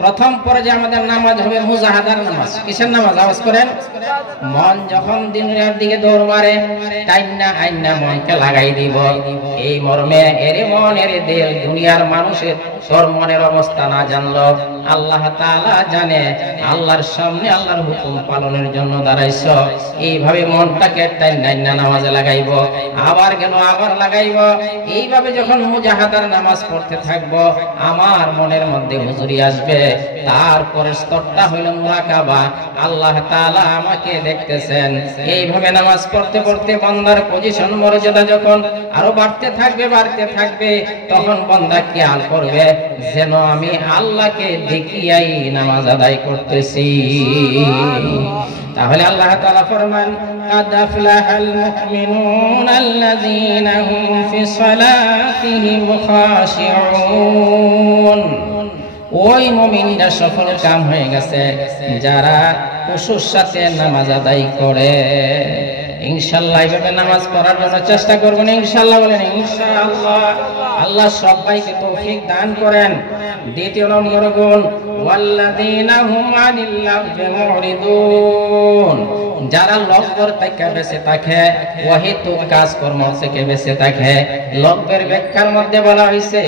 প্রথম পর্যায়ে আমাদের নামাজ হবে মুজাহাদার নামাজ। কিসের নামাজ? আওয়াজ করেন। মন যখন দুনিয়ার দিকে দৌড় মারে, টাইনা আইনা মনকে লাগাই দিব এই মর্মে, এর মন এর দেহ দুনিয়ার মানুষের তোর মনের অবস্থা না জানলো, আল্লাহ তাআলা জানে। আল্লাহর সামনে আল্লাহর হুকুম পালনের জন্য দাঁড়াইছ, এইভাবে মনটাকে টাইনা নামাজে লাগাইব, আবার গেল আবার লাগাইব। এইভাবে যখন মুজাহাদার নামাজ পড়তে থাকবো, আমার মনের মধ্যে হুজুরি আসবে। তারপরে স্তরটা হইল মুরাকাবা, আল্লাহ তাআলা আমাকে দেখতেছেন। এইভাবে নামাজ পড়তে পড়তে বান্দার পজিশন মর্যাদা যখন আরো বাড়তে থাকবে, তখন বান্দা খেয়াল করবে যেন আমি আল্লাহকে দেখিয়াই নামাজ আদায় করতেছি। তাহলে আল্লাহ তাআলা ফরমান, কাদ আফলাহাল মুমিনুন আল্লাযীনা হুম ফি সালাতিহিম খাশিউন। ওই মুমিনরা সফল কাম হয়ে গেছে যারা খুশুর সাথে নামাজ আদায় করে। ইনশাআল্লাহ এইভাবে নামাজ পড়ার জন্য চেষ্টা করবেন। ইনশাআল্লাহ বলেন ইনশাআল্লাহ। আল্লাহ সবাইকে তৌফিক দান করেন। দ্বিতীয় নম্বর গুণ, ওয়াল্লাযীনা হুম আনিল লাগবি মুরিদুন। যারা লগ্বর থেকে বেঁচে থাকে, অহেতুক কাজকর্ম থেকে বেঁচে থাকে। লগ্বের ব্যাখ্যার মধ্যে বলা হয়েছে,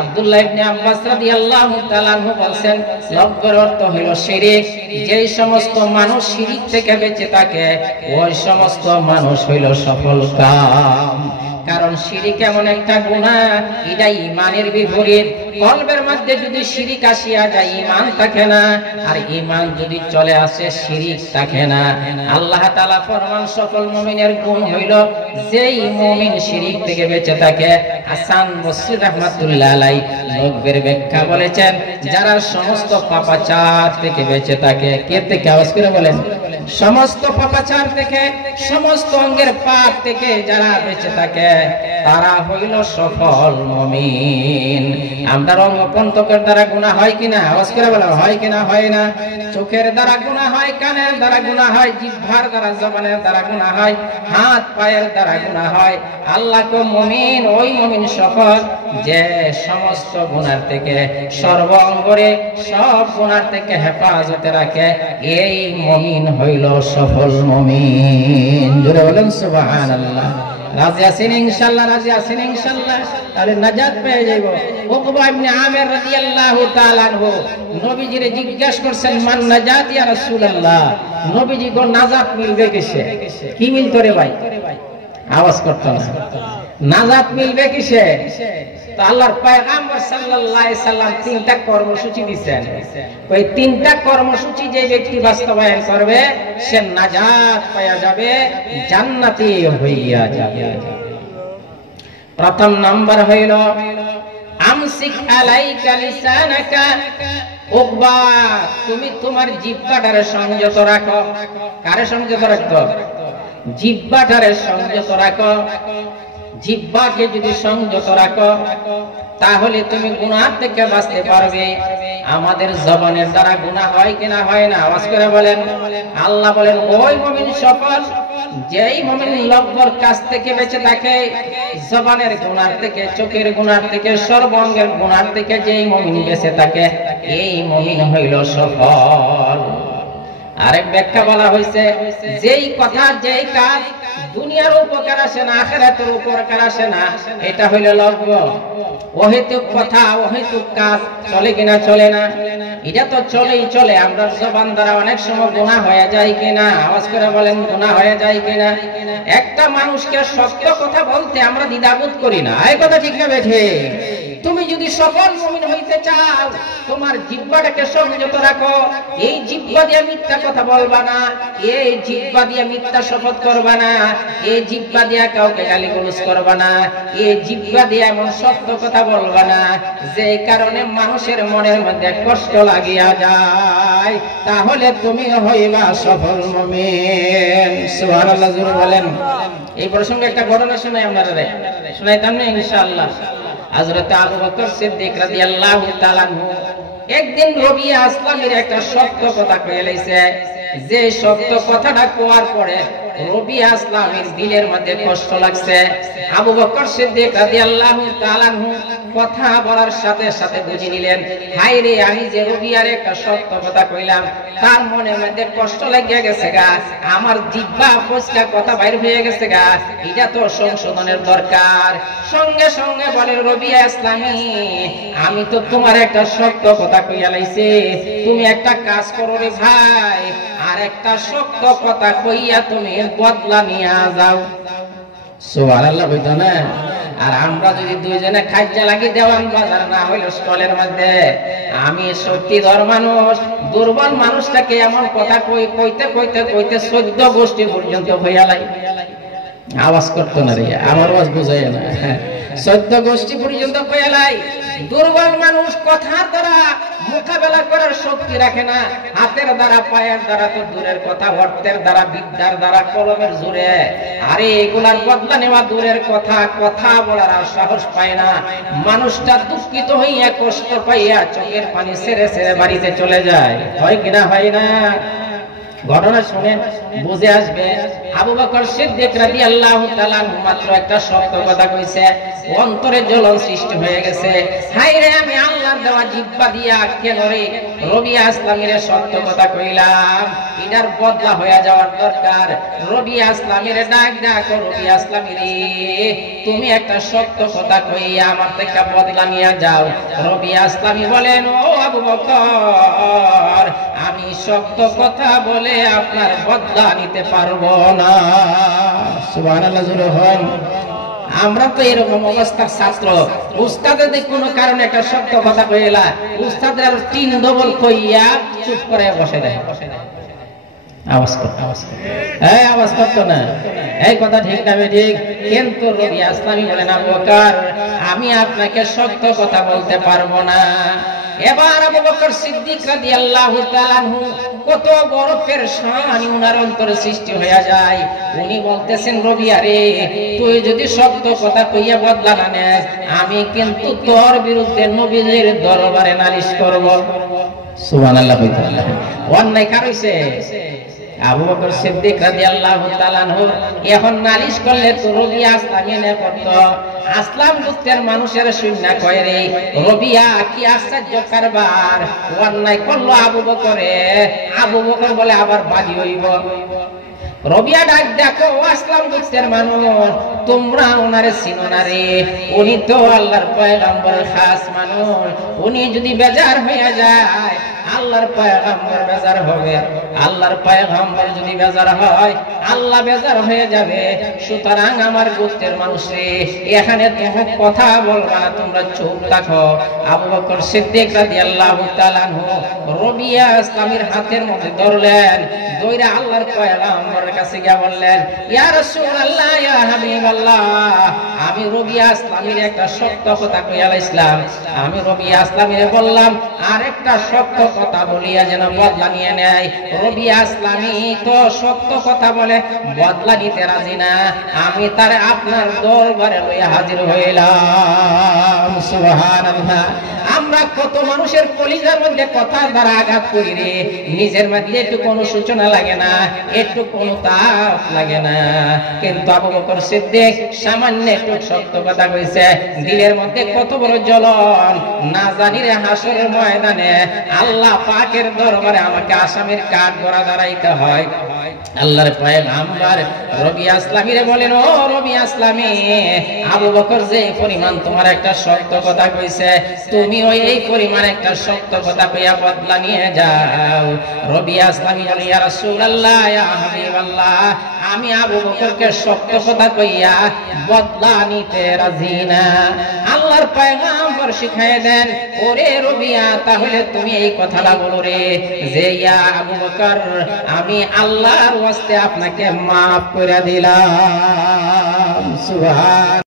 আব্দুল্লাহ ইবনে আব্বাস রাদিয়াল্লাহু তাআলা আনহু বলেন, লগ্বের অর্থ হলো শিরিক। যেই সমস্ত মানুষ শিরিক থেকে বেঁচে থাকে, ওই সমস্ত মানুষ হইল সফল কাম। কারণ শিরিক এমন একটা গুনাহ, এটা ঈমানের বিপরীত। কলবের মধ্যে যদি শিরিক আসিয়া যায়, ঈমান থাকে না, আর ঈমান যদি চলে আসে, শিরিক থাকে না। আল্লাহ তাআলা ফরমান, সফল মুমিনের গুণ হইল যেই মুমিন শিরিক থেকে বেঁচে থাকে। হাসান বসরি রাহমাতুল্লাহ আলাইহি লগ্বের ব্যাখ্যা বলেছেন, যারা সমস্ত পাপাচার থেকে বেঁচে থাকে। কে থেকে? আওয়াজ করে বলেন। সমস্ত পাপাচার থেকে, সমস্ত অঙ্গের পাপ থেকে যারা বেঁচে থাকে, তারা হইল সফল মুমিন। আমরা রঙ পন্তকের দ্বারা গুনাহ হয় কিনা? আওয়াজ করে বলো, হয় কিনা? হয় না? চোখের দ্বারা গুনাহ হয়, কানের দ্বারা গুনাহ হয়, জিহ্বার দ্বারা, জবানের দ্বারা গুনাহ হয়, হাত পায়ের দ্বারা গুনাহ হয়। আল্লাহ কো মুমিন, ওই মুমিন সফল যে সমস্ত গুনাহ থেকে, সর্ব অঙ্গরে সব গুনাহ থেকে হেফাজতে রাখে। এই মুমিন হইল সফল মুমিন। জোরে বলেন সুবহানাল্লাহ। রাজি আছেন ইনশাআল্লাহ? রাজি আছেন ইনশাআল্লাহ? তাহলে নাজাত পেয়ে যাইব। উকবা ইবনে আমির রাদিয়াল্লাহু তাআলা আনহু নবীজিরে জিজ্ঞাসা করছেন, মান নাজাত ইয়া রাসূলুল্লাহ? নবীজি গো নাজাত মিলবে কিসে? কি মিলতো রে ভাই? আওয়াজ করতে না। নাজাত মিলবে কিসে? তো আল্লাহর পয়গম্বর সাল্লাল্লাহু আলাইহি সাল্লাম তিনটা কর্মসূচি দিয়েছেন। ওই তিনটা কর্মসূচি যে ব্যক্তি বাস্তবায়ন করবে, সে নাজাত পাওয়া যাবে, জান্নাতি হইয়া যাবে। প্রথম নাম্বার হইল, আমসিক আলাইকা লিসানাকা। উকবা, তুমি তোমার জিহ্বাটারে সংযত রাখো। কারে সংযত রাখো? জিহ্বাটারে সংযত রাখো। জিহ্বাকে যদি সংযত রাখো, তাহলে তুমি গুনাহ থেকে বাঁচতে পারবে। আমাদের জবানের দ্বারা গুনাহ হয় কিনা? হয় না? আওয়াজ করে বলেন। আল্লাহ বলেন, ওই মুমিন সফল যেই মুমিন লগ্বর কাছ থেকে বেঁচে থাকে, জবানের গুনাহ থেকে, চোখের গুনাহ থেকে, সর্বাঙ্গের গুনাহ থেকে যেই মুমিন বেঁচে থাকে, এই মুমিন হইল সফল। আরেক ব্যাখ্যা বলা হয়েছে, যেই কথা, যেই কাজ দুনিয়ার উপকার আসে না, আখিরাতের উপকার আসে না, এটা হইল লগ্ব। অহেতুক কথা, অহেতুক কাজ চলে কিনা? চলে না। এটা তো চলেই চলে। আমরা জবান দ্বারা অনেক সময় গুনাহ হয়ে যায় কিনা? আওয়াজ করে বলেন, গুনাহ হয়ে যায় কিনা? একটা মানুষকে সত্য কথা বলতে আমরা দ্বিধাবোধ করি না। এই কথা ঠিক না বেঠে? তুমি যদি সফল মুমিন হইতে চাও, তোমার জিহ্বাটাকে সংযত রাখো। এই জিহ্বা দিয়ে মিথ্যা কথা বলবা না, এই জিহ্বা দিয়ে মিথ্যা শপথ করবা না, এই জিহ্বা দিয়ে কাউকে গালিগালাজ করবা না, এই জিহ্বা দিয়ে এমন সত্য কথা বলবা না যে কারণে মানুষের মনের মধ্যে কষ্ট লাগিয়া যায়। তাহলে তুমি হইবা সফল মুমিন। সুবহানাল্লাহ জোরে বলেন। এই প্রসঙ্গে একটা ঘটনা শোনাই আপনাদের, শোনাইতাম না ইনশাআল্লাহ। হযরত আবু বকর সিদ্দিক রাদিয়াল্লাহু তাআলা আনহু একদিন রবিয়া আসলামের একটা সত্য কথা কয়ে লাইছে। যে সত্য কথাটা কোয়ার পরে রবিয়া ইসলামের দিলের মধ্যে কষ্ট লাগছে। আবু বকর সিদ্দিক রাদিয়াল্লাহু তাআলা আনহু কথা বলার সাথে সাথে বুঝে নিলেন, হায় রে, আমি যে রবিয়ার একটা সত্য কথা কইলাম, তার মনের মধ্যে কষ্ট লাগিয়া গেছে গা, আমার জিহ্বা ফসকা কথা বাইর হয়ে গেছে গা, এটা তো সংশোধনের দরকার। সঙ্গে সঙ্গে বলে, রবিয়া ইসলামী, আমি তো তোমার একটা সত্য কথা কইয়া লাইছি, তুমি একটা কাজ করো রে ভাই, আর একটা সত্য কথা কইয়া তুমি বদলা নিয়ে যাও। সুবহানাল্লাহ বলতো না? আর আমরা যদি দুইজনে খাইজা লাগি দেওয়ান বাজার না হইল স্টলের মধ্যে, আমি শক্তিধর মানুষ, দুর্বল মানুষটাকে এমন কথা কইতে কইতে কইতে 14 গোষ্ঠী পর্যন্ত হইয়া লাই। আওয়াজ করতো না রে, আমার আওয়াজ বুঝাই না। 14 গোষ্ঠী পর্যন্ত হইয়া লাই। দুর্বল মানুষ কথার দ্বারা মোকাবেলা করার শক্তি রাখে না, হাতের দ্বারা, পায়ের দ্বারা তো দূরের কথা, অর্থের দ্বারা, বিদ্যার দ্বারা, কলমের জোরে, আরে এগুলার বদলা নেওয়া দূরের কথা, কথা বলার আর সাহস পায় না। মানুষটা দুঃখিত হইয়া, কষ্ট পাইয়া চোখের পানি ছেড়ে ছেড়ে বাড়িতে চলে যায়। হয় কিনা? হয় না? ঘটনা শুনেন, বুঝে আসবে। আবু বকর সিদ্দিক রাদিয়াল্লাহু তাআলা মাত্র একটা সত্য কথা কইছে, অন্তরে জ্বলন সৃষ্টি হয়ে গেছে। হায় রে, আমি আল্লাহর দেওয়া জিহ্বা দিয়া কেন রে রবিয়া ইসলামের সত্য কথা কইলাম, এটার বদলা হয়ে যাওয়ার দরকার। রবিয়া ইসলামের ডাক ডাক, রবিয়া ইসলামী রে, তুমি একটা সত্য কথা কইয়া আমার থেকে বদলা নিয়ে যাও। রবিয়া ইসলামী বলেন, ও আবু বকর, আমি সত্য কথা বলে আপনার বদলা নিতে পারবো না। সুবহানাল্লাহ জোরে হন। আমরা তো এরকম অবস্থার ছাত্র, উস্তাদের কোনো কারণে একটা সত্য কথা কইলা, উস্তাদের আর 3 ডবল কইয়া চুপ করে বসে দেয়। আওয়াজ করতো, আওয়াজ করতো না। এই কথা ঠিক না? ঠিক। কিন্তু রবিয়া ইসলামী বলেন, আবু বকর, আমি আপনাকে সত্য কথা বলতে পারবো না। এবার আবু বকর সিদ্দিক রাদিয়াল্লাহু তাআলা আনহু কত বড় পেরেশানি উনার অন্তরে সৃষ্টি হয়ে যায়। উনি বলতেছেন, রবিয়া রে, তুই যদি সত্য কথা কইয়া বদলা না নেস, আমি কিন্তু তোর বিরুদ্ধে নবীর দরবারে নালিশ করব। সুবহানাল্লাহ। অন্যায় কার হইছে? আবু বকর সিদ্দিক রাদিয়াল্লাহু তাআলা আনহু। এখন নালিশ করলে তো রবিয়া ইসলামী নে করত। আসলাম গোত্রের মানুষের শূন্য কয় রে, রবিয়া কি আশ্চর্য কারবার, অন্যায় করলো আবু বকরে। আবু বকর বলে আবার বাদী হইব। রবিয়া ডাক দেখো, আসলাম গোত্রের মানুষ, তোমরা ওনারে চিনো না রে, উনি তো আল্লাহর পয়গম্বরের খাস মানুষ। উনি যদি বেজার হইয়া যায়, আল্লাহর পয়গম্বর বেজার হবে। আল্লাহর পয়গম্বর যদি বেজার হয়, আল্লাহ বেজার হয়ে যাবে। সুতরাং আমার গোত্রের মানুষে এখানে তুমি কথা বলবা না, তোমরা চুপ থাকো। আবু বকর সিদ্দিক রাদিয়াল্লাহু তাআলা আনহু রবিয়া ইসলামের হাতের মধ্যে ধরলেন, ধইরা আল্লাহর পয়গম্বরের কাছে গিয়ে বললেন, ইয়া রাসূলুল্লাহ, ইয়া হাবিবাল্লাহ, আমি রবিয়া ইসলামের একটা সত্য কথা কইয়া ইসলাম। আমি রবিয়া ইসলামের বললাম আরেকটা সত্য কথা বলিয়া যেন বদলা নিয়ে নেয়। রবিয়া ইসলামী তো সত্য কথা বলে বদলা নিতে রাজি না। আমি তারে আপনার দরবারে লইয়া হাজির হইলাম। সুবহানাল্লাহ। আমরা কত মানুষের কলিজার মধ্যে কথার দ্বারা আঘাত করি রে, নিজের মধ্যে একটু কোনো সূচনা লাগে না, একটু কোনো তাপ লাগে না। কিন্তু আবু বকর সিদ্দিক সামান্য একটু সত্য কথা কইছে, দিলের মধ্যে কত বড় জ্বলন, না জানি রে হাসরের ময়দানে আল্লাহ পাকের দরবারে আমাকে আসামির কাঠ গড়া দাঁড়াইতে হয়। আল্লাহর পয়গম্বর রবিয়া ইসলামীরে বলেন, ও রবিয়া ইসলামী, আবু বকর যে পরিমাণ তোমার একটা সত্য কথা কইছে, তুমি ওই এই পরিমাণ একটা সত্য কথা কইয়া বদলা নিয়ে যাও। রবিয়া ইসলামী বলেন, ইয়া রাসূলুল্লাহ, ইয়া হাবিবাল্লাহ, আমি আবু বকরকে সত্য কথা কইয়া বদলা নিতে রাজি না। আল্লাহর পয়গম্বর শিখায় দেন, ওরে রবিয়া, তাহলে তুমি এই কথাটা বলো রে যে, ইয়া আবু বকর, আমি আল্লাহর ওয়াস্তে আপনাকে মাফ করে দিলাম। সুবহান।